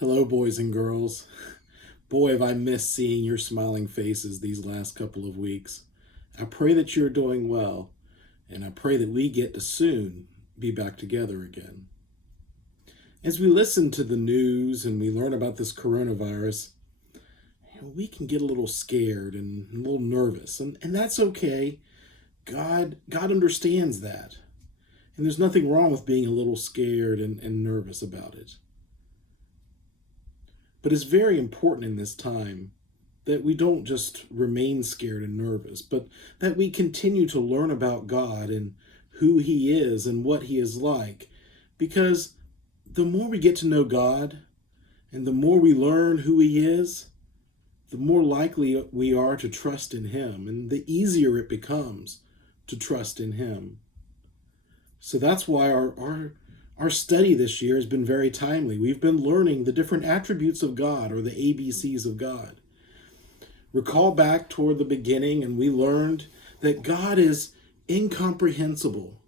Hello, boys and girls. Boy, have I missed seeing your smiling faces these last couple of weeks. I pray that you're doing well, and I pray that we get to soon be back together again. As we listen to the news and we learn about this coronavirus, we can get a little scared and a little nervous, and that's okay. God understands that. And there's nothing wrong with being a little scared and nervous about it. But it's very important in this time that we don't just remain scared and nervous, but that we continue to learn about God and who He is and what He is like. Because the more we get to know God and the more we learn who He is, the more likely we are to trust in Him, and the easier it becomes to trust in Him. So that's why our study this year has been very timely. We've been learning the different attributes of God, or the ABCs of God. Recall back toward the beginning, and we learned that God is incomprehensible,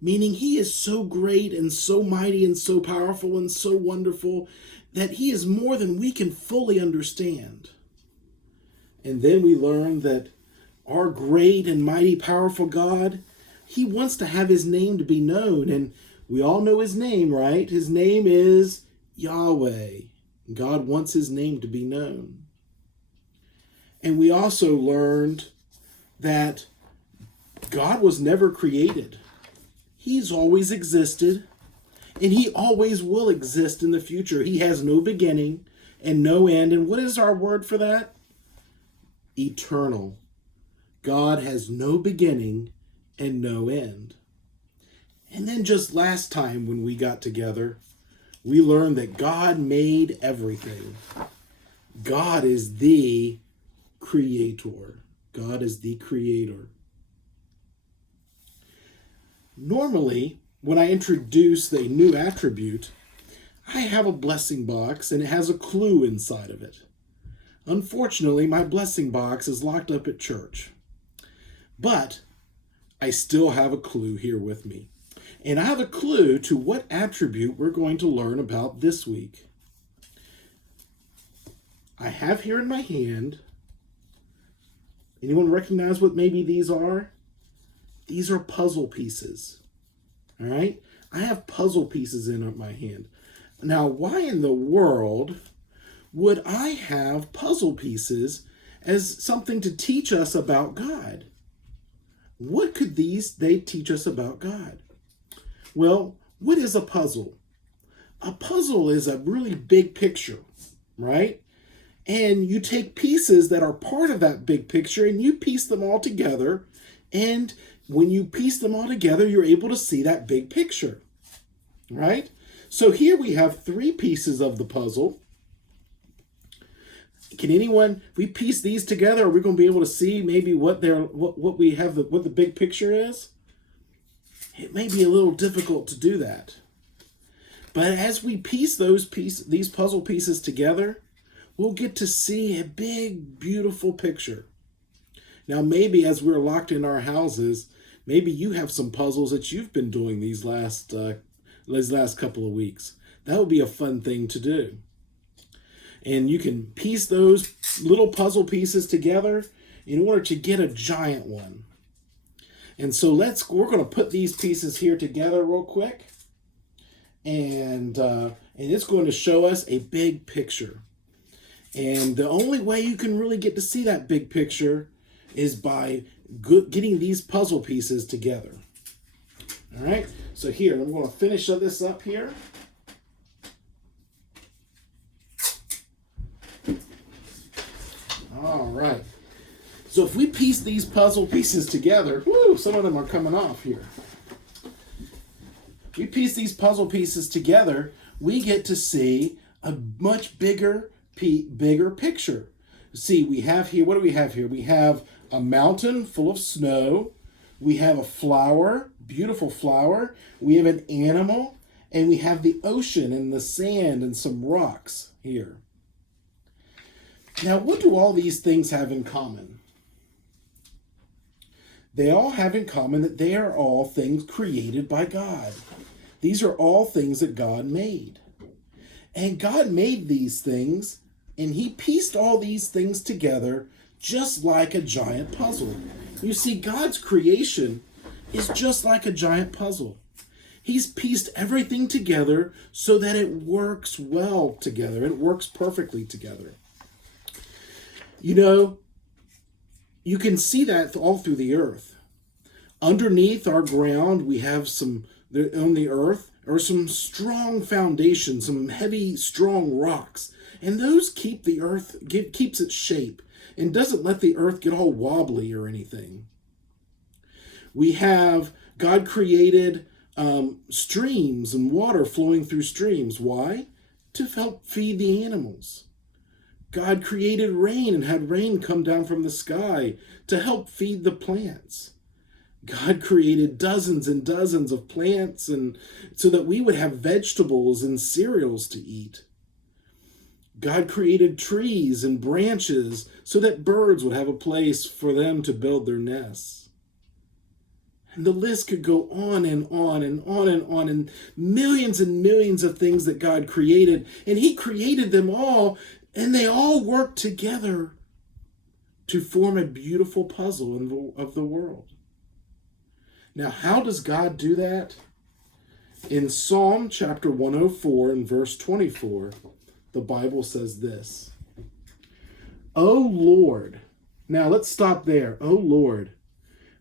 meaning He is so great and so mighty and so powerful and so wonderful that He is more than we can fully understand. And then we learned that our great and mighty powerful God, He wants to have His name to be known, and we all know His name, right? His name is Yahweh. God wants His name to be known. And we also learned that God was never created. He's always existed, and He always will exist in the future. He has no beginning and no end. And what is our word for that? Eternal. God has no beginning and no end. And then just last time when we got together, we learned that God made everything. God is the creator. God is the creator. Normally, when I introduce a new attribute, I have a blessing box and it has a clue inside of it. Unfortunately, my blessing box is locked up at church. But I still have a clue here with me. And I have a clue to what attribute we're going to learn about this week. I have here in my hand, anyone recognize what maybe these are? These are puzzle pieces. All right? I have puzzle pieces in my hand. Now, why in the world would I have puzzle pieces as something to teach us about God? What could they teach us about God? Well, what is a puzzle? A puzzle is a really big picture, right? And you take pieces that are part of that big picture and you piece them all together. And when you piece them all together, you're able to see that big picture, right? So here we have 3 pieces of the puzzle. Can anyone, if we piece these together, are we going to be able to see maybe what the big picture is? It may be a little difficult to do that. But as we piece these puzzle pieces together, we'll get to see a big, beautiful picture. Now, maybe as we're locked in our houses, maybe you have some puzzles that you've been doing these last couple of weeks. That would be a fun thing to do. And you can piece those little puzzle pieces together in order to get a giant one. And so we're going to put these pieces here together real quick. And it's going to show us a big picture. And the only way you can really get to see that big picture is by getting these puzzle pieces together. All right, so here, I'm going to finish this up here. All right. So if we piece these puzzle pieces together, some of them are coming off here. We piece these puzzle pieces together, we get to see a much bigger picture. See, we have here, what do we have here? We have a mountain full of snow. We have a flower, beautiful flower. We have an animal, and we have the ocean and the sand and some rocks here. Now, what do all these things have in common? They all have in common that they are all things created by God. These are all things that God made. And God made these things, and he pieced all these things together just like a giant puzzle. You see, God's creation is just like a giant puzzle. He's pieced everything together so that it works well together. It works perfectly together. You know, you can see that all through the earth. Underneath our ground, we have on the earth are some strong foundations, some heavy, strong rocks. And those keep the earth, keeps its shape and doesn't let the earth get all wobbly or anything. God created streams and water flowing through streams. Why? To help feed the animals. God created rain and had rain come down from the sky to help feed the plants. God created dozens and dozens of plants and so that we would have vegetables and cereals to eat. God created trees and branches so that birds would have a place for them to build their nests. And the list could go on and on and on and on, and millions of things that God created. And he created them all, and they all work together to form a beautiful puzzle of the world. Now, how does God do that? In Psalm chapter 104 and verse 24, the Bible says this. O Lord. Now, let's stop there. O Lord.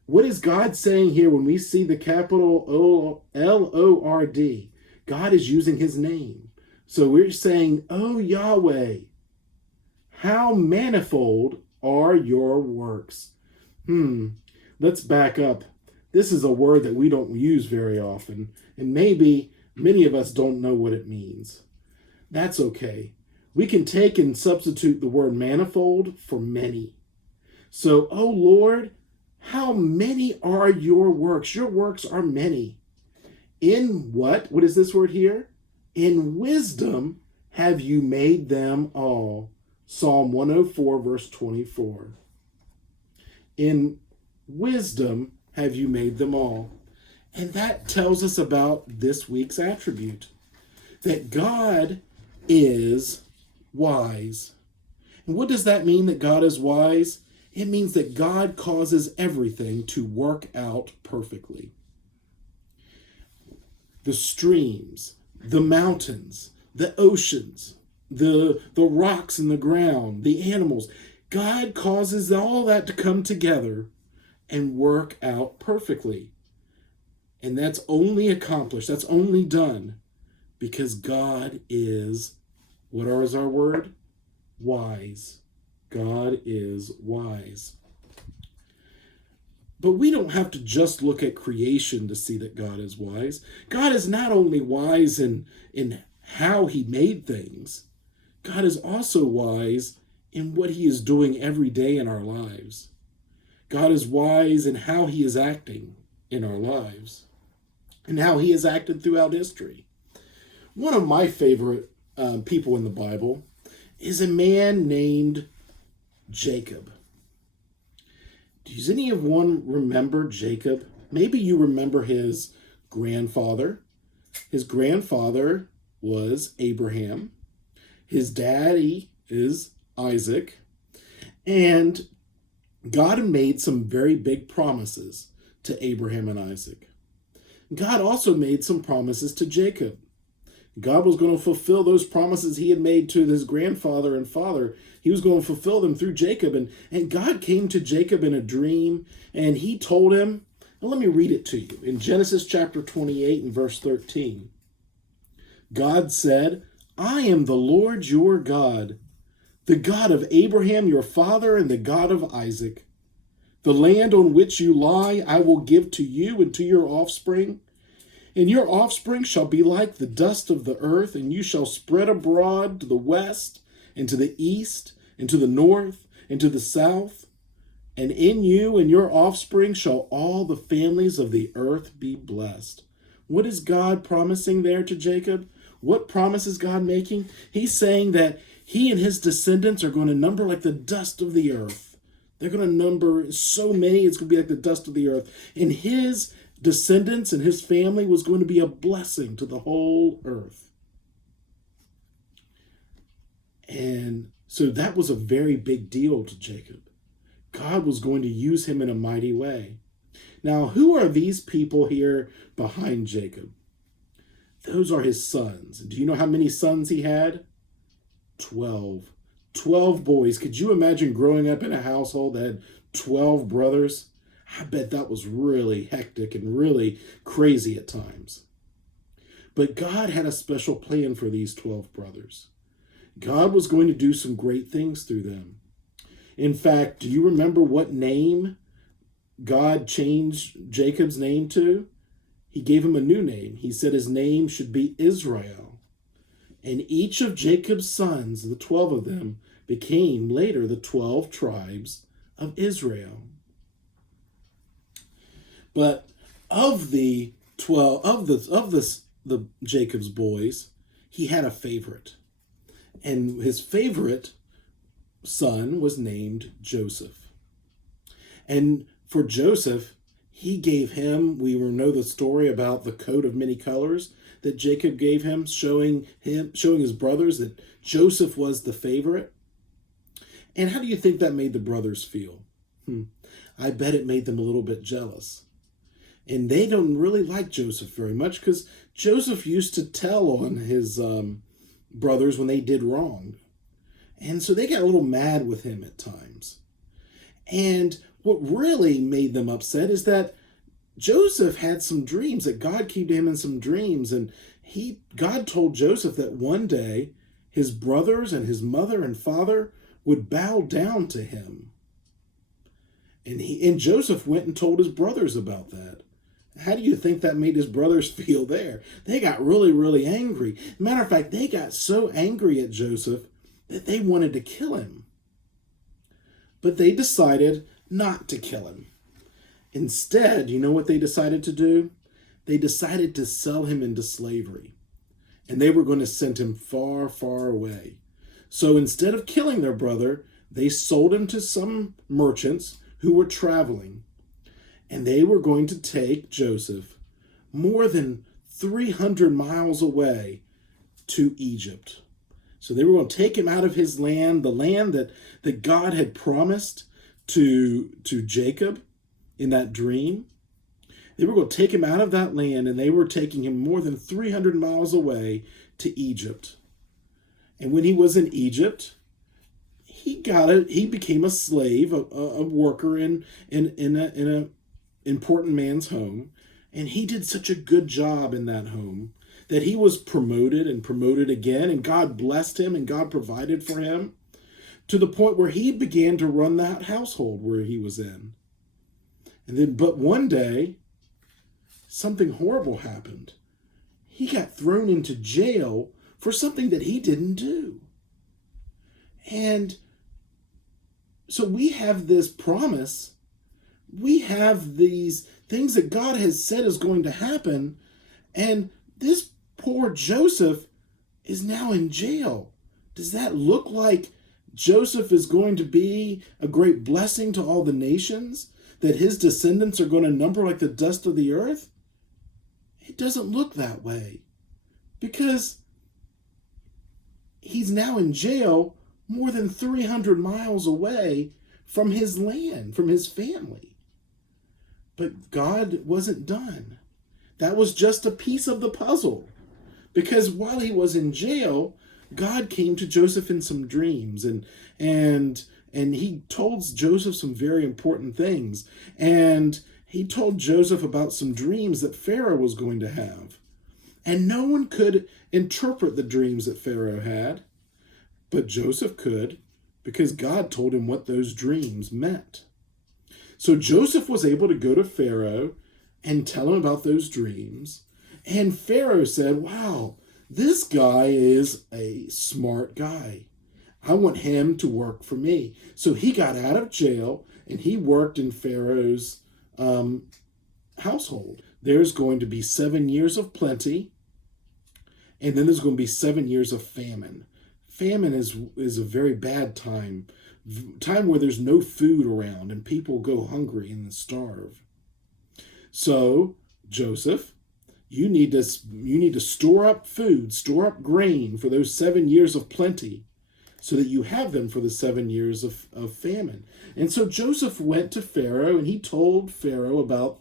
What is God saying here when we see the capital L-O-R-D? God is using his name. So we're saying, O Yahweh, how manifold are your works. Let's back up. This is a word that we don't use very often, and maybe many of us don't know what it means. That's okay. We can take and substitute the word manifold for many. So, O Lord, how many are your works? Your works are many. In what? What is this word here? In wisdom have you made them all. Psalm 104, verse 24. In wisdom have you made them all. And that tells us about this week's attribute, that God is wise. And what does that mean, that God is wise? It means that God causes everything to work out perfectly. The streams, the mountains, the oceans, the rocks in the ground, the animals. God causes all that to come together and work out perfectly. And that's only accomplished, that's only done because God is, what is our word? Wise. God is wise. But we don't have to just look at creation to see that God is wise. God is not only wise in how he made things, God is also wise in what he is doing every day in our lives. God is wise in how he is acting in our lives and how he has acted throughout history. One of my favorite people in the Bible is a man named Jacob. Does anyone remember Jacob? Maybe you remember his grandfather. His grandfather was Abraham. His daddy is Isaac. And God made some very big promises to Abraham and Isaac. God also made some promises to Jacob. God was going to fulfill those promises he had made to his grandfather and father. He was going to fulfill them through Jacob. And God came to Jacob in a dream, and he told him, and let me read it to you. In Genesis chapter 28 and verse 13, God said, I am the Lord your God, the God of Abraham your father and the God of Isaac. The land on which you lie I will give to you and to your offspring. And your offspring shall be like the dust of the earth, and you shall spread abroad to the west, and to the east, and to the north, and to the south. And in you and your offspring shall all the families of the earth be blessed. What is God promising there to Jacob? What promise is God making? He's saying that he and his descendants are going to number like the dust of the earth. They're going to number so many, it's going to be like the dust of the earth. And his descendants and his family was going to be a blessing to the whole earth. So that was a very big deal to Jacob. God was going to use him in a mighty way. Now, who are these people here behind Jacob? Those are his sons. Do you know how many sons he had? 12. 12 boys. Could you imagine growing up in a household that had 12 brothers? I bet that was really hectic and really crazy at times. But God had a special plan for these 12 brothers. God was going to do some great things through them. In fact, do you remember what name God changed Jacob's name to? He gave him a new name. He said his name should be Israel. And each of Jacob's sons, the 12 of them, became later the 12 tribes of Israel. But of the 12 the Jacob's boys, he had a favorite. And his favorite son was named Joseph. And for Joseph, he gave him, we know the story about the coat of many colors that Jacob gave him, showing his brothers that Joseph was the favorite. And how do you think that made the brothers feel? I bet it made them a little bit jealous. And they don't really like Joseph very much because Joseph used to tell on his brothers when they did wrong. And so they got a little mad with him at times. And what really made them upset is that Joseph had some dreams, that God came to him in some dreams. And God told Joseph that one day his brothers and his mother and father would bow down to him. And Joseph went and told his brothers about that. How do you think that made his brothers feel there? They got really, really angry. Matter of fact, they got so angry at Joseph that they wanted to kill him. But they decided not to kill him. Instead, you know what they decided to do? They decided to sell him into slavery. And they were going to send him far, far away. So instead of killing their brother, they sold him to some merchants who were traveling. And they were going to take Joseph more than 300 miles away to Egypt. So they were going to take him out of his land, the land that God had promised to Jacob in that dream. They were going to take him out of that land, and they were taking him more than 300 miles away to Egypt. And when he was in Egypt, he became a slave, a worker in a important man's home, and he did such a good job in that home that he was promoted and promoted again, and God blessed him and God provided for him to the point where he began to run that household where he was in. But one day, something horrible happened. He got thrown into jail for something that he didn't do. And so we have this promise. We have these things that God has said is going to happen. And this poor Joseph is now in jail. Does that look like Joseph is going to be a great blessing to all the nations? That his descendants are going to number like the dust of the earth? It doesn't look that way. Because he's now in jail more than 300 miles away from his land, from his family. But God wasn't done. That was just a piece of the puzzle. Because while he was in jail, God came to Joseph in some dreams, and he told Joseph some very important things. And he told Joseph about some dreams that Pharaoh was going to have. And no one could interpret the dreams that Pharaoh had, but Joseph could, because God told him what those dreams meant. So Joseph was able to go to Pharaoh and tell him about those dreams. And Pharaoh said, wow, this guy is a smart guy. I want him to work for me. So he got out of jail and he worked in Pharaoh's household. There's going to be 7 years of plenty, and then there's going to be 7 years of famine. Famine is a very bad time where there's no food around and people go hungry and starve. So, Joseph, you need to store up food, store up grain for those 7 years of plenty. so that you have them for the 7 years of famine. And so Joseph went to Pharaoh, and he told Pharaoh about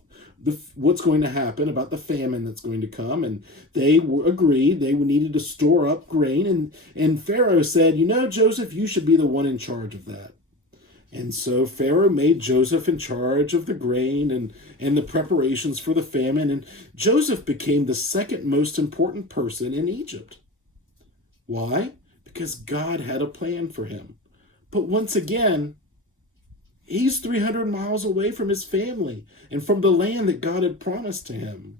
what's going to happen, about the famine that's going to come. And they agreed they needed to store up grain. And Pharaoh said, Joseph, you should be the one in charge of that. And so Pharaoh made Joseph in charge of the grain and the preparations for the famine. And Joseph became the second most important person in Egypt. Why? Because God had a plan for him. But once again, he's 300 miles away from his family and from the land that God had promised to him.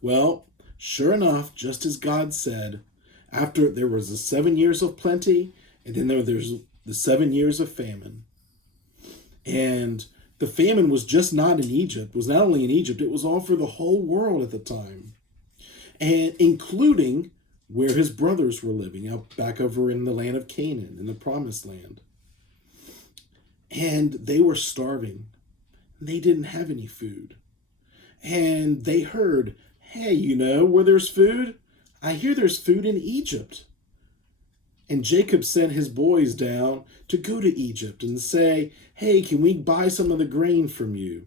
Well, sure enough, just as God said, after there was the 7 years of plenty, and then there's the 7 years of famine. And the famine was just not in Egypt, was not only in Egypt, it was all for the whole world at the time. And including where his brothers were living, out back over in the land of Canaan, in the promised land. And they were starving. They didn't have any food. And they heard, hey, where there's food? I hear there's food in Egypt. And Jacob sent his boys down to go to Egypt and say, hey, can we buy some of the grain from you?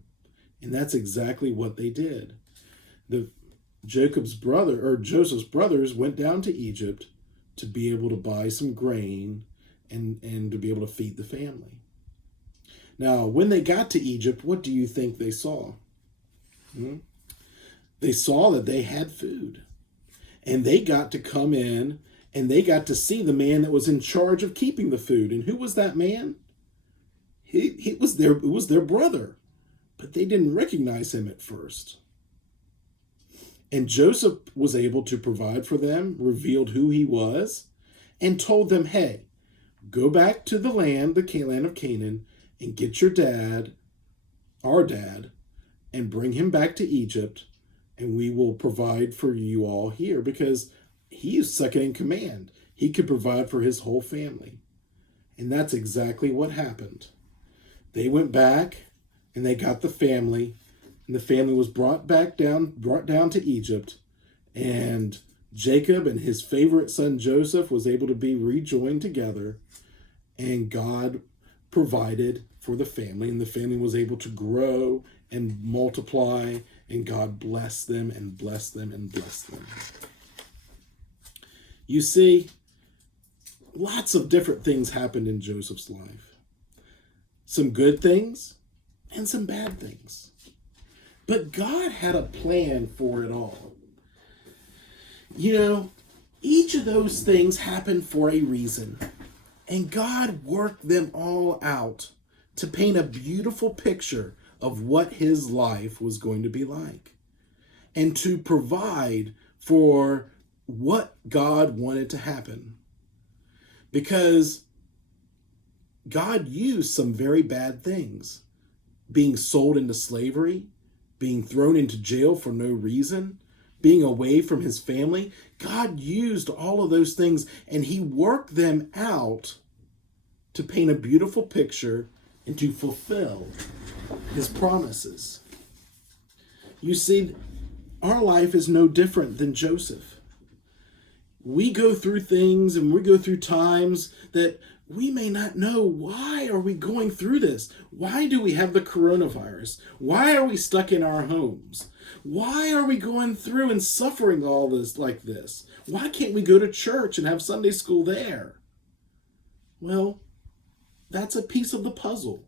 And that's exactly what they did. Joseph's brothers went down to Egypt to be able to buy some grain and to be able to feed the family. Now, when they got to Egypt, what do you think they saw? They saw that they had food. And they got to come in and they got to see the man that was in charge of keeping the food. And who was that man? It was their brother. But they didn't recognize him at first. And Joseph was able to provide for them, revealed who he was, and told them, hey, go back to the land of Canaan, and get your dad, our dad, and bring him back to Egypt, and we will provide for you all here, because he is second in command. He could provide for his whole family. And that's exactly what happened. They went back, and they got the family, and the family was brought down to Egypt, and Jacob and his favorite son Joseph was able to be rejoined together, and God provided for the family, and the family was able to grow and multiply, and God blessed them and blessed them and blessed them. You see, lots of different things happened in Joseph's life. Some good things and some bad things. But God had a plan for it all. Each of those things happened for a reason. And God worked them all out to paint a beautiful picture of what his life was going to be like. And to provide for what God wanted to happen. Because God used some very bad things. Being sold into slavery, being thrown into jail for no reason, being away from his family. God used all of those things and he worked them out to paint a beautiful picture and to fulfill his promises. You see, our life is no different than Joseph. We go through things and we go through times that we may not know, why are we going through this? Why do we have the coronavirus? Why are we stuck in our homes? Why are we going through and suffering all this like this? Why can't we go to church and have Sunday school there? Well, that's a piece of the puzzle.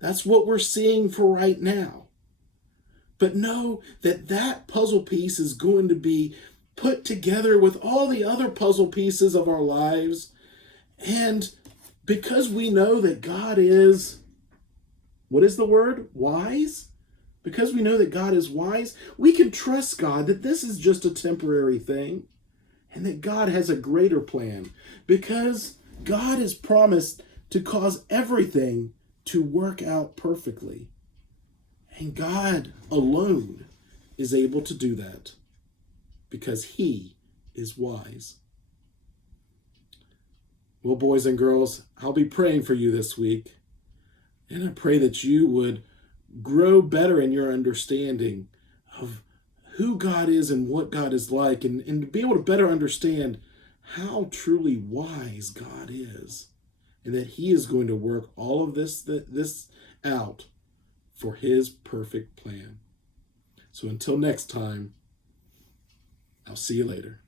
That's what we're seeing for right now. But know that that puzzle piece is going to be put together with all the other puzzle pieces of our lives. And because we know that God is, what is the word? Wise? Because we know that God is wise, we can trust God that this is just a temporary thing and that God has a greater plan, because God has promised to cause everything to work out perfectly. And God alone is able to do that because he is wise. Well, boys and girls, I'll be praying for you this week. And I pray that you would grow better in your understanding of who God is and what God is like, and to be able to better understand how truly wise God is, and that he is going to work all of this out for his perfect plan. So until next time, I'll see you later.